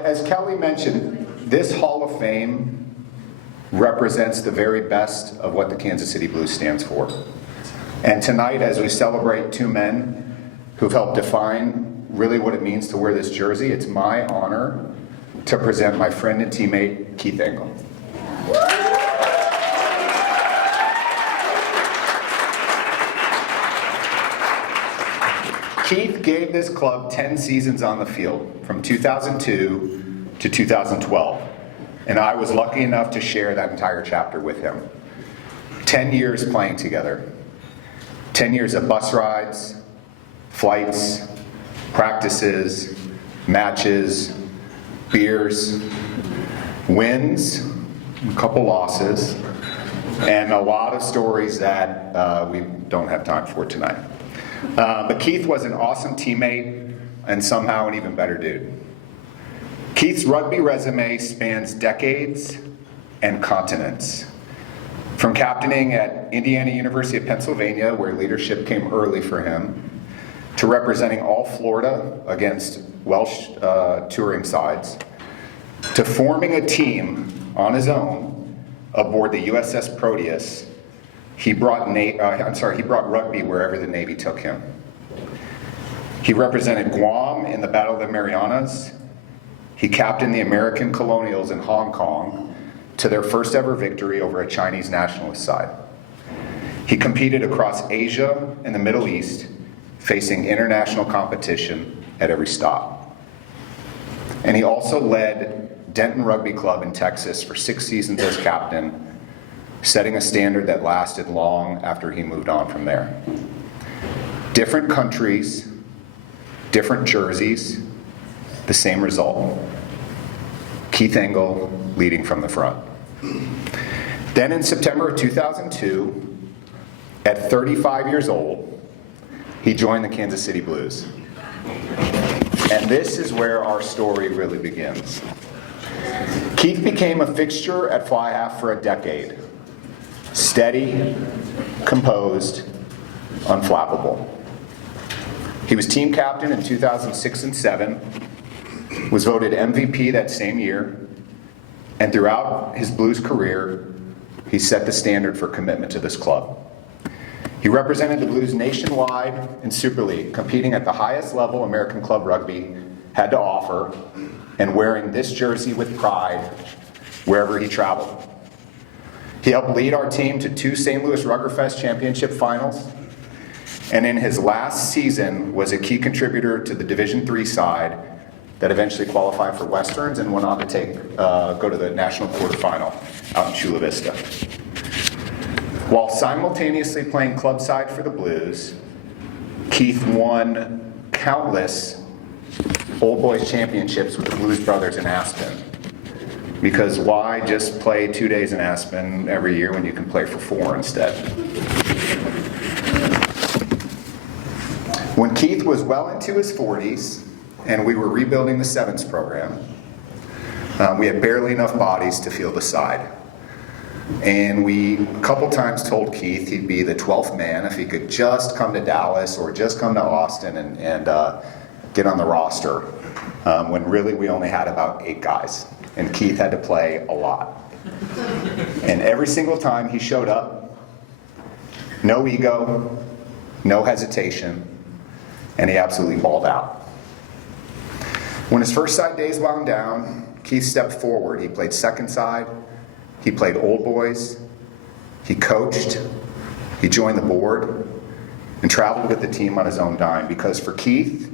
As Kelly mentioned, this Hall of Fame represents the very best of what the Kansas City Blues stands for. And tonight, as we celebrate two men who've helped define really what it means to wear this jersey, it's my honor to present my friend and teammate, Keith Engle. Keith gave this club 10 seasons on the field, from 2002 to 2012. And I was lucky enough to share that entire chapter with him. 10 years playing together. 10 years of bus rides, flights, practices, matches, beers, wins, a couple losses, and a lot of stories that we don't have time for tonight. But Keith was an awesome teammate and somehow an even better dude. Keith's rugby resume spans decades and continents. From captaining at Indiana University of Pennsylvania, where leadership came early for him, to representing all Florida against Welsh touring sides, to forming a team on his own aboard the USS Proteus. He brought rugby wherever the Navy took him. He represented Guam in the Battle of the Marianas. He captained the American colonials in Hong Kong to their first ever victory over a Chinese nationalist side. He competed across Asia and the Middle East, facing international competition at every stop. And he also led Denton Rugby Club in Texas for 6 seasons as captain, setting a standard that lasted long after he moved on from there. Different countries, different jerseys, the same result. Keith Engle leading from the front. Then in September of 2002, at 35 years old, he joined the Kansas City Blues. And this is where our story really begins. Keith became a fixture at fly half for a decade. Steady, composed, unflappable. He was team captain in 2006 and 7, was voted MVP that same year, and throughout his Blues career, he set the standard for commitment to this club. He represented the Blues nationwide in Super League, competing at the highest level American club rugby had to offer, and wearing this jersey with pride wherever he traveled. He helped lead our team to 2 St. Louis Ruggerfest championship finals, and in his last season was a key contributor to the Division III side that eventually qualified for Westerns and went on to go to the national quarterfinal out in Chula Vista. While simultaneously playing club side for the Blues, Keith won countless Old Boys championships with the Blues Brothers in Aspen. Because why just play 2 days in Aspen every year when you can play for 4 instead? When Keith was well into his 40s, and we were rebuilding the Sevens program, we had barely enough bodies to field a side. And we a couple times told Keith he'd be the 12th man if he could just come to Dallas or just come to Austin and get on the roster, when really we only had about 8 guys. And Keith had to play a lot. And every single time he showed up, no ego, no hesitation, and he absolutely balled out. When his first side days wound down, Keith stepped forward. He played second side, he played Old Boys, he coached, he joined the board, and traveled with the team on his own dime. Because for Keith,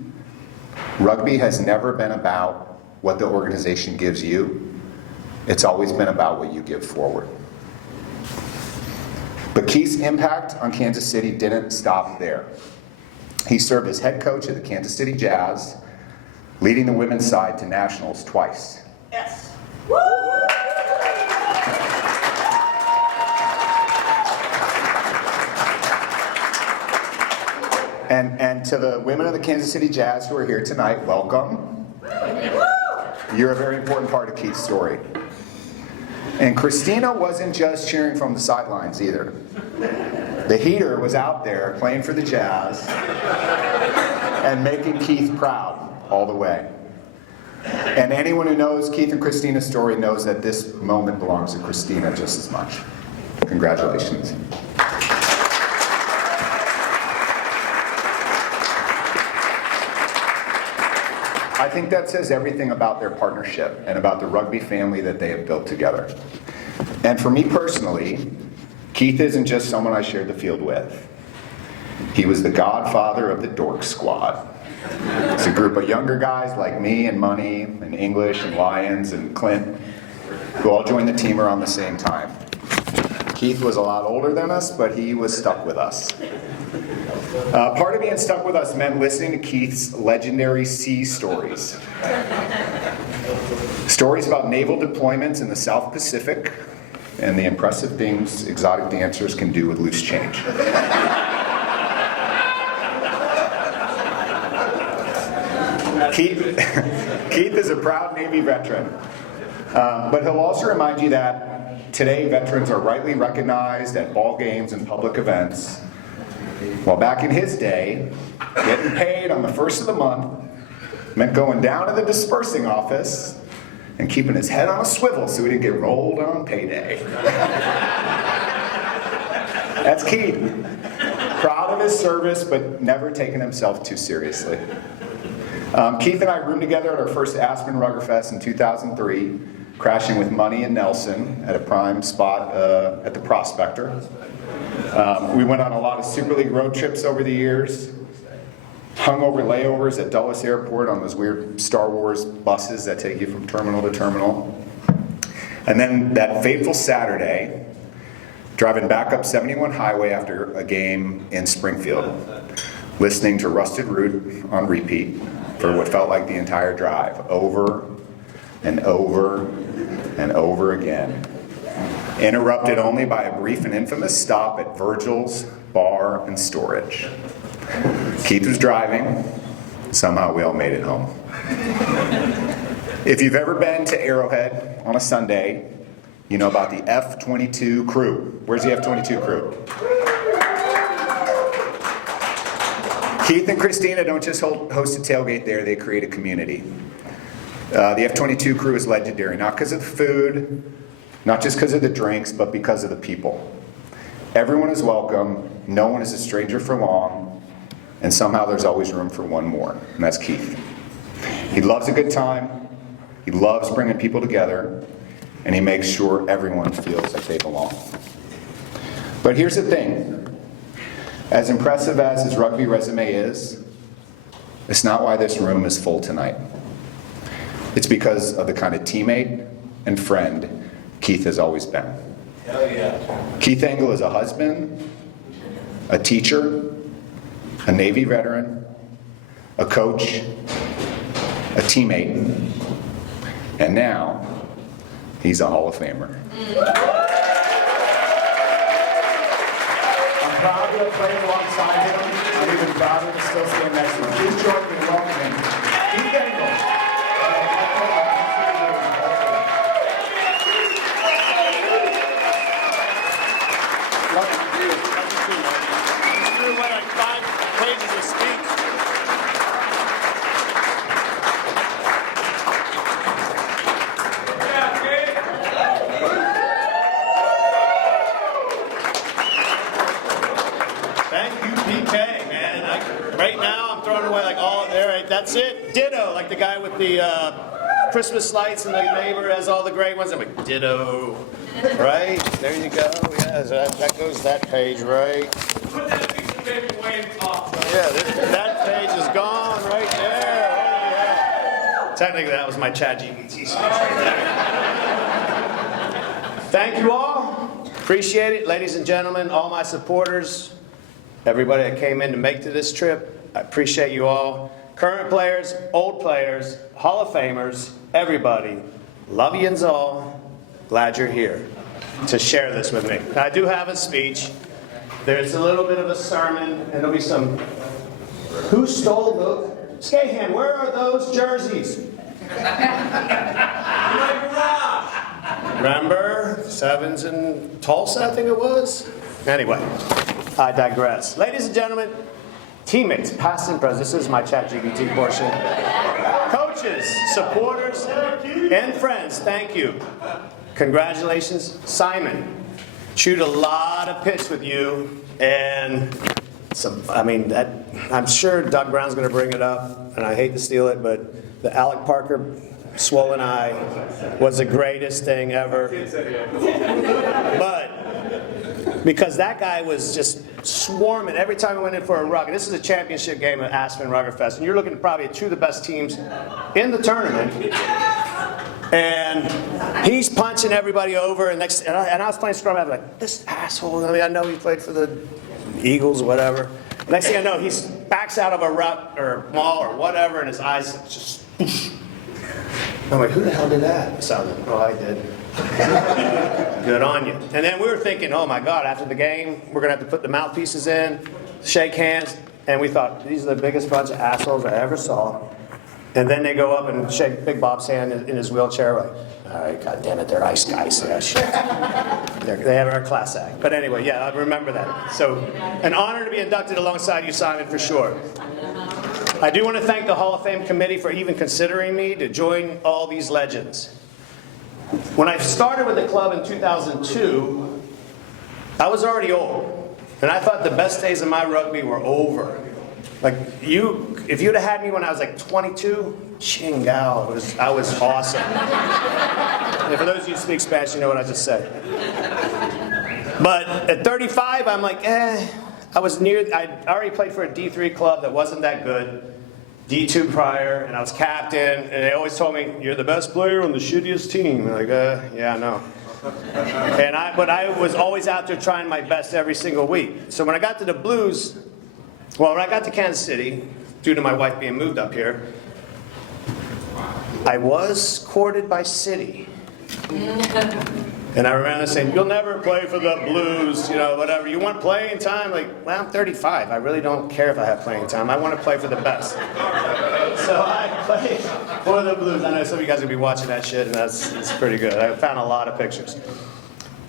rugby has never been about what the organization gives you. It's always been about what you give forward. But Keith's impact on Kansas City didn't stop there. He served as head coach of the Kansas City Jazz, leading the women's side to nationals twice. Yes. And to the women of the Kansas City Jazz who are here tonight, welcome. You're a very important part of Keith's story. And Christina wasn't just cheering from the sidelines either. The heater was out there playing for the Jazz and making Keith proud all the way. And anyone who knows Keith and Christina's story knows that this moment belongs to Christina just as much. Congratulations. I think that says everything about their partnership and about the rugby family that they have built together. And for me personally, Keith isn't just someone I shared the field with. He was the godfather of the Dork Squad. It's a group of younger guys like me and Money and English and Lyons and Clint who all joined the team around the same time. Keith was a lot older than us, but he was stuck with us. Part of being stuck with us meant listening to Keith's legendary sea stories. Stories about naval deployments in the South Pacific and the impressive things exotic dancers can do with loose change. Keith is a proud Navy veteran, but he'll also remind you that today veterans are rightly recognized at ball games and public events, while back in his day, getting paid on the first of the month meant going down to the dispersing office and keeping his head on a swivel so he didn't get rolled on payday. That's Keith. Proud of his service, but never taking himself too seriously. Keith and I roomed together at our first Aspen Ruggerfest in 2003, crashing with Money and Nelson at a prime spot at the Prospector. We went on a lot of Super League road trips over the years, hung over layovers at Dulles Airport on those weird Star Wars buses that take you from terminal to terminal. And then that fateful Saturday, driving back up 71 Highway after a game in Springfield, listening to Rusted Root on repeat for what felt like the entire drive, over and over and over again. Interrupted only by a brief and infamous stop at Virgil's Bar and Storage. Keith was driving. Somehow we all made it home. If you've ever been to Arrowhead on a Sunday, you know about the F-22 crew. Where's the F-22 crew? Keith and Christina don't just host a tailgate there, they create a community. The F-22 crew is legendary, not because of the food, not just because of the drinks, but because of the people. Everyone is welcome, no one is a stranger for long, and somehow there's always room for one more, and that's Keith. He loves a good time, he loves bringing people together, and he makes sure everyone feels like they belong. But here's the thing. As impressive as his rugby resume is, it's not why this room is full tonight. It's because of the kind of teammate and friend Keith has always been. Hell yeah. Keith Engle is a husband, a teacher, a Navy veteran, a coach, a teammate, and now he's a Hall of Famer. I'm proud to have played alongside him. I'm even prouder to still stand next to him. Please join me in welcoming Keith Engle. That's it. Ditto, like the guy with the Christmas lights and the neighbor has all the great ones. I'm like, ditto. Right? There you go. Yeah, that goes that page, right? Put that piece of paper way in top. Yeah, that page is gone right there. Oh, yeah. Technically, that was my ChatGPT speech right there. Thank you all. Appreciate it. Ladies and gentlemen, all my supporters, everybody that came in to make to this trip, I appreciate you all. Current players, old players, Hall of Famers, everybody, love yous all. Glad you're here to share this with me. Now, I do have a speech. There's a little bit of a sermon, and there'll be some. Who stole those? Skahan, where are those jerseys? Remember? Sevens in Tulsa, I think it was? Anyway, I digress. Ladies and gentlemen, teammates, past and present. This is my ChatGPT portion. Coach coaches, supporters, and friends, thank you. Congratulations, Simon. Chewed a lot of pitch with you, and I'm sure Doug Brown's going to bring it up, and I hate to steal it, but the Alec Parker swollen eye was the greatest thing ever. But because that guy was just swarming every time we went in for a rug, and this is a championship game at Aspen Rugger Fest, and you're looking at probably two of the best teams in the tournament. And he's punching everybody over, and I was playing scrum, I was like, this asshole. I mean, I know he played for the Eagles or whatever. Next thing I know, he backs out of a rut or mall or whatever, and his eyes just. I'm like, who the hell did that? So I was like, oh, I did. Good on you. And then we were thinking, oh my God, after the game, we're gonna have to put the mouthpieces in, shake hands, and we thought these are the biggest bunch of assholes I ever saw. And then they go up and shake Big Bob's hand in his wheelchair, like, all right, God damn it, they're ice guys. Yeah, shit. They have our class act. But anyway, yeah, I remember that. So, an honor to be inducted alongside you, Simon, for sure. I do want to thank the Hall of Fame committee for even considering me to join all these legends. When I started with the club in 2002, I was already old. And I thought the best days of my rugby were over. Like, if you'd have had me when I was like 22, chingao, I was awesome. And for those of you who speak Spanish, you know what I just said. But at 35, I'm like, I already played for a D3 club that wasn't that good, D2 prior, and I was captain, and they always told me, you're the best player on the shittiest team. I'm like, yeah, I know. But I was always out there trying my best every single week. So when I got to the Blues, when I got to Kansas City, due to my wife being moved up here, I was courted by City. And I remember saying, you'll never play for the Blues, whatever. You want playing time? Like, well, I'm 35. I really don't care if I have playing time. I want to play for the best. So I played for the Blues. I know some of you guys will be watching that shit, and it's pretty good. I found a lot of pictures.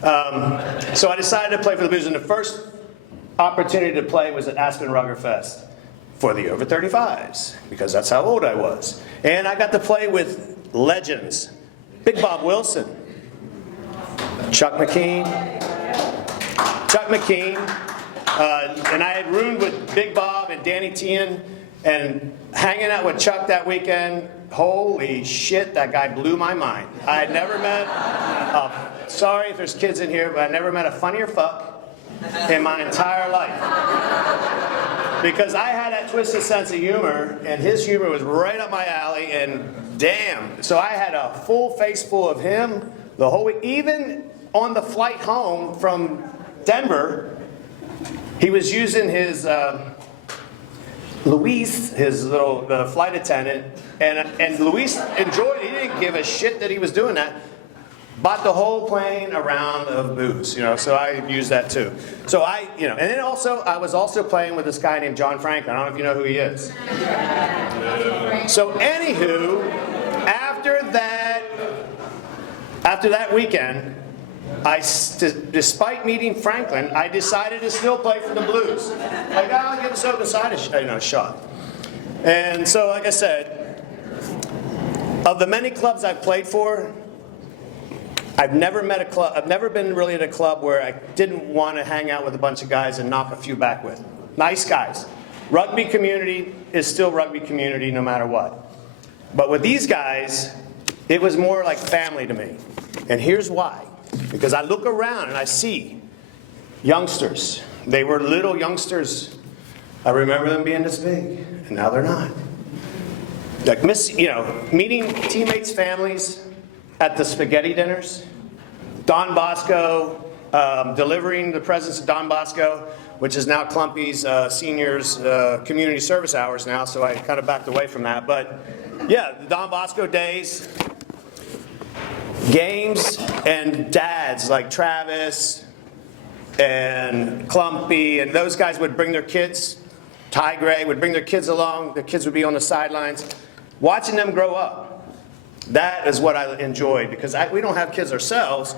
So I decided to play for the Blues, and the first opportunity to play was at Aspen Rugger Fest for the over 35s, because that's how old I was. And I got to play with legends. Big Bob Wilson, Chuck McKean, and I had roomed with Big Bob and Danny Tian, and hanging out with Chuck that weekend, holy shit, that guy blew my mind. I had never met, sorry if there's kids in here, but I never met a funnier fuck in my entire life. Because I had that twisted sense of humor, and his humor was right up my alley, and damn. So I had a full face full of him the whole week. Even on the flight home from Denver, he was using his Luis, his little flight attendant, and Luis enjoyed it. He didn't give a shit that he was doing that. Bought the whole plane a round of booze, so I used that too. So and then also, I was also playing with this guy named John Franklin. I don't know if you know who he is. So anywho, after that weekend, despite meeting Franklin, I decided to still play for the Blues. Like, I'll give this open side a shot. And so, like I said, of the many clubs I've played for, I've never been really at a club where I didn't want to hang out with a bunch of guys and knock a few back with. Nice guys. Rugby community is still rugby community no matter what. But with these guys, it was more like family to me. And here's why. Because I look around and I see youngsters. They were little youngsters. I remember them being this big, and now they're not. Like meeting teammates' families at the spaghetti dinners, Don Bosco, delivering the presents of Don Bosco, which is now Clumpy's seniors community service hours now, so I kind of backed away from that. But yeah, the Don Bosco days, games, and dads like Travis and Clumpy, and those guys would bring their kids. Ty Gray would bring their kids along. The kids would be on the sidelines. Watching them grow up. That is what I enjoyed, because we don't have kids ourselves,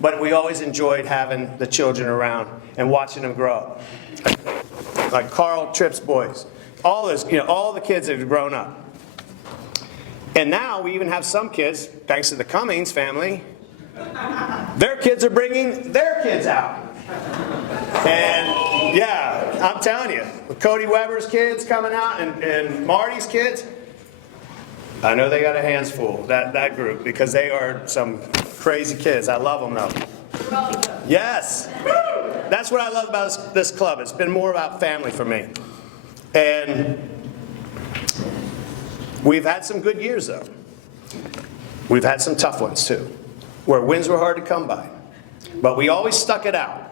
but we always enjoyed having the children around and watching them grow up. Like Carl Tripp's boys. All those, all the kids that have grown up. And now we even have some kids, thanks to the Cummings family, their kids are bringing their kids out. And yeah, I'm telling you, with Cody Weber's kids coming out and Marty's kids, I know they got their hands full, that group, because they are some crazy kids. I love them though. Yes. That's what I love about this club. It's been more about family for me. And we've had some good years though. We've had some tough ones too, where wins were hard to come by. But we always stuck it out.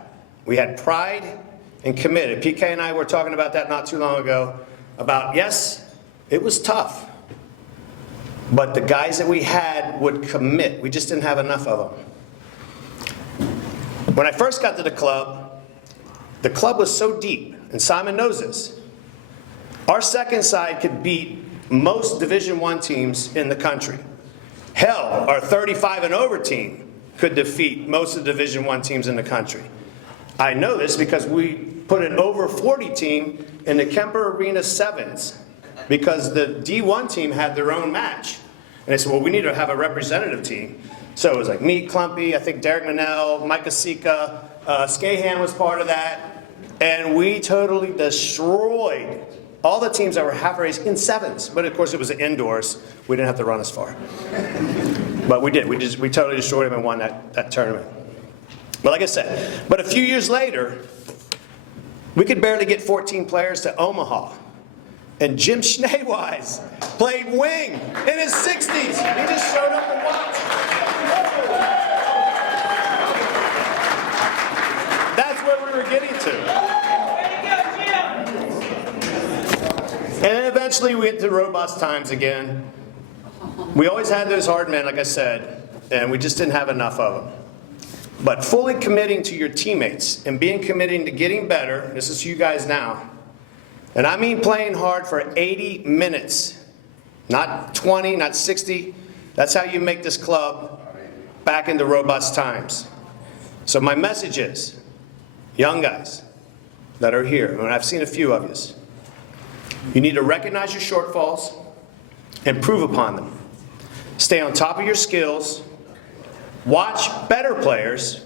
We had pride and committed. PK and I were talking about that not too long ago, about yes, it was tough. But the guys that we had would commit. We just didn't have enough of them. When I first got to the club was so deep, and Simon knows this. Our second side could beat most Division I teams in the country. Hell, our 35 and over team could defeat most of the Division I teams in the country. I know this because we put an over 40 team in the Kemper Arena Sevens because the D1 team had their own match. And they said, well, we need to have a representative team. So it was like me, Clumpy, I think Derek Manell, Mike Asika, Skahan was part of that. And we totally destroyed all the teams that were half raised in sevens. But of course it was indoors. We didn't have to run as far. But we did. We totally destroyed them and won that tournament. But like I said, but a few years later, we could barely get 14 players to Omaha. And Jim Schneewise played wing in his 60s. He just showed up and watched. That's where we were getting to. And then eventually we get to robust times again. We always had those hard men, like I said, and we just didn't have enough of them. But fully committing to your teammates and being committed to getting better, this is you guys now. And I mean playing hard for 80 minutes, not 20, not 60. That's how you make this club back into robust times. So my message is, young guys that are here, and I've seen a few of you, you need to recognize your shortfalls, improve upon them. Stay on top of your skills, watch better players,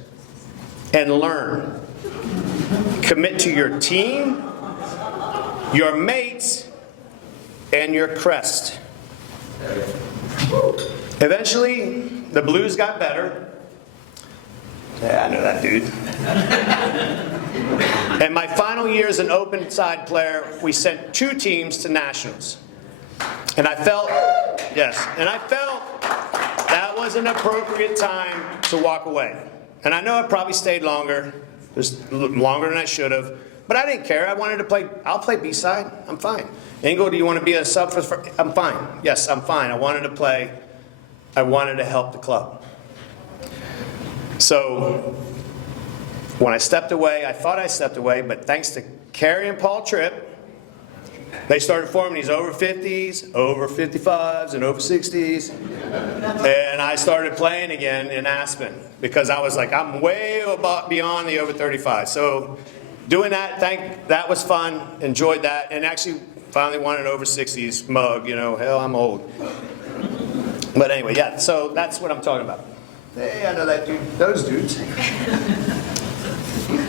and learn. Commit to your team, your mates, and your crest. Eventually, the Blues got better. Yeah, I know that dude. And my final year as an open side player, we sent 2 teams to nationals. And I felt that was an appropriate time to walk away. And I know I probably stayed longer, just longer than I should have. But I didn't care. I wanted to play. I'll play B-side. I'm fine. Engle, do you want to be a sub for? I'm fine. Yes, I'm fine. I wanted to play. I wanted to help the club. So when I stepped away, I thought I stepped away, but thanks to Carrie and Paul Tripp, they started forming these over 50s, over 55s, and over 60s. And I started playing again in Aspen because I was like, I'm way beyond the over 35. So doing that, that was fun, enjoyed that, and actually finally won an over 60s mug, hell, I'm old. But anyway, yeah, so that's what I'm talking about. Hey, I know that dude, those dudes.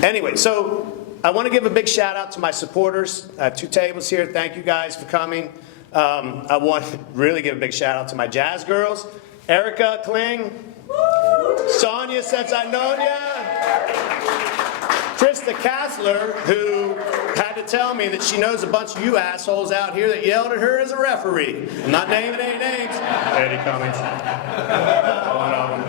Anyway, so I want to give a big shout out to my supporters. I have 2 tables here. Thank you guys for coming. I want to really give a big shout out to my jazz girls. Erica Kling, Sonia, since I've known ya. Krista Kassler, who had to tell me that she knows a bunch of you assholes out here that yelled at her as a referee. I'm not naming any names. Eddie Cummings. One of them.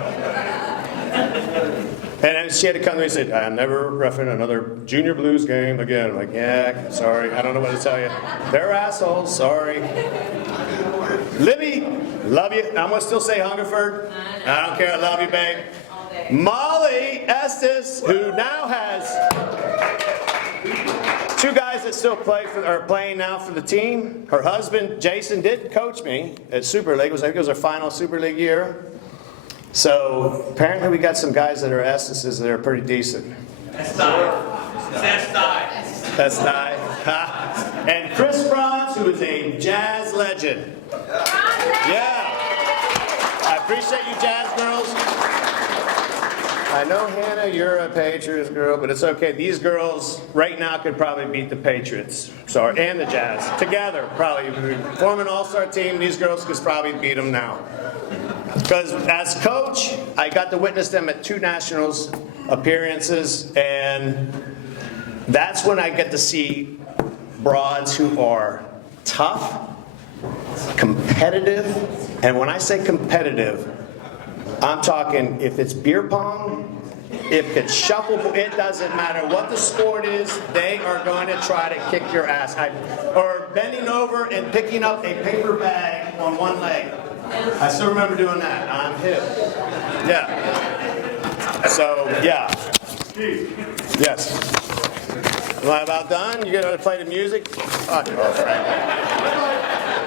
And she had to come to me and say, I'm never reffing another junior blues game again. I'm like, yeah, sorry. I don't know what to tell you. They're assholes. Sorry. Libby, love you. I'm going to still say Hungerford. I don't care. I love you, babe. Molly Estes, who now has 2 guys that still are playing now for the team. Her husband, Jason, did coach me at Super League. I think it was our final Super League year. So apparently we got some guys that are Esteses that are pretty decent. That's nice. And Chris Franz, who is a jazz legend. Yeah. I appreciate you, Jazz girls. I know, Hannah, you're a Patriots girl, but it's okay. These girls right now could probably beat the Patriots. Sorry, and the Jazz. Together, probably. Form an all-star team, these girls could probably beat them now. Because as coach, I got to witness them at 2 Nationals appearances, and that's when I get to see broads who are tough, competitive, and when I say competitive, I'm talking if it's beer pong, if it's shuffleboard, it doesn't matter what the sport is, they are going to try to kick your ass. Or bending over and picking up a paper bag on one leg. I still remember doing that. I'm hip. Yeah. So, yeah. Yes. Am I about done? You gonna play the music? Fuck off, Frank.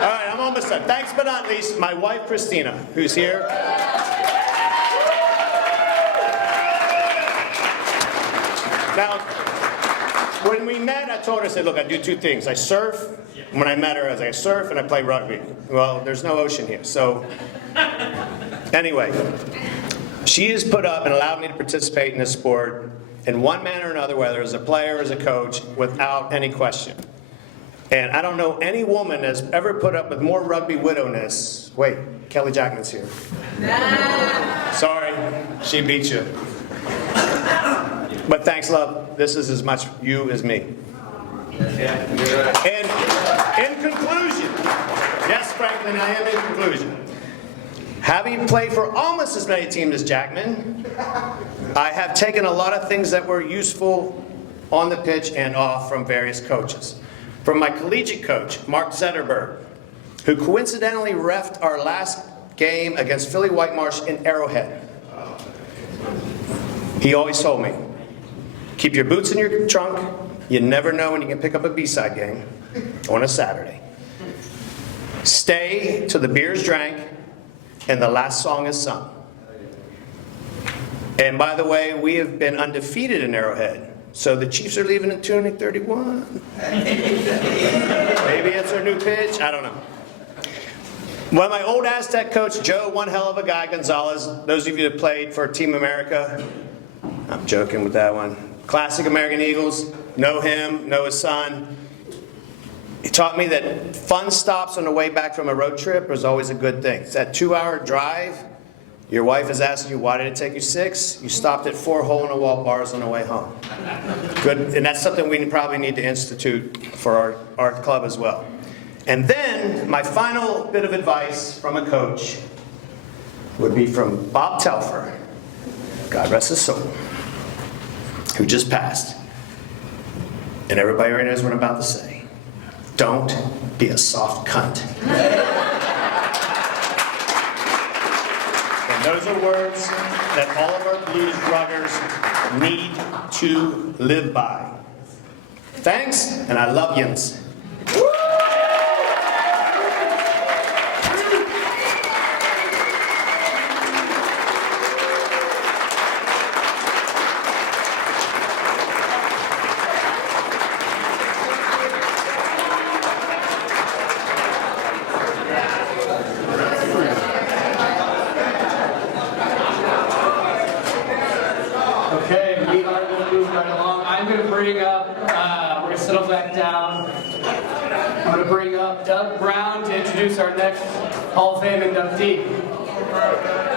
All right, I'm almost done. Thanks but not least, my wife Christina, who's here. Now, when we met, I told her, I said, look, I do 2 things. I surf. When I met her, I was like, I surf and I play rugby. Well, there's no ocean here. So, anyway, she has put up and allowed me to participate in this sport in one manner or another, whether as a player or as a coach, without any question. And I don't know any woman that's ever put up with more rugby widowness. Wait, Kelly Jackman's here. Sorry, she beat you. But thanks, love. This is as much you as me. And in conclusion, yes, Franklin, I am in conclusion. Having played for almost as many teams as Jackman, I have taken a lot of things that were useful on the pitch and off from various coaches. From my collegiate coach, Mark Zetterberg, who coincidentally reffed our last game against Philly Whitemarsh in Arrowhead. He always told me, keep your boots in your trunk. You never know when you can pick up a B-side game on a Saturday. Stay till the beer's drank and the last song is sung. And by the way, we have been undefeated in Arrowhead. So the Chiefs are leaving in 2031. Maybe it's their new pitch. I don't know. Well, my old Aztec coach, Joe, one hell of a guy, Gonzalez. Those of you that played for Team America, I'm joking with that one. Classic American Eagles, know him, know his son. He taught me that fun stops on the way back from a road trip was always a good thing. It's that 2-hour drive. Your wife is asking you, why did it take you 6? You stopped at 4 hole-in-the-wall bars on the way home. Good, and that's something we probably need to institute for our club as well. And then, my final bit of advice from a coach would be from Bob Telfer, God rest his soul, who just passed. And everybody already knows what I'm about to say. Don't be a soft cunt. And those are words that all of our blues druggers need to live by. Thanks, and I love yins. Okay, we are going to move right along. I'm going to bring up, we're going to settle back down. I'm going to bring up Doug Brown to introduce our next Hall of Fame inductee.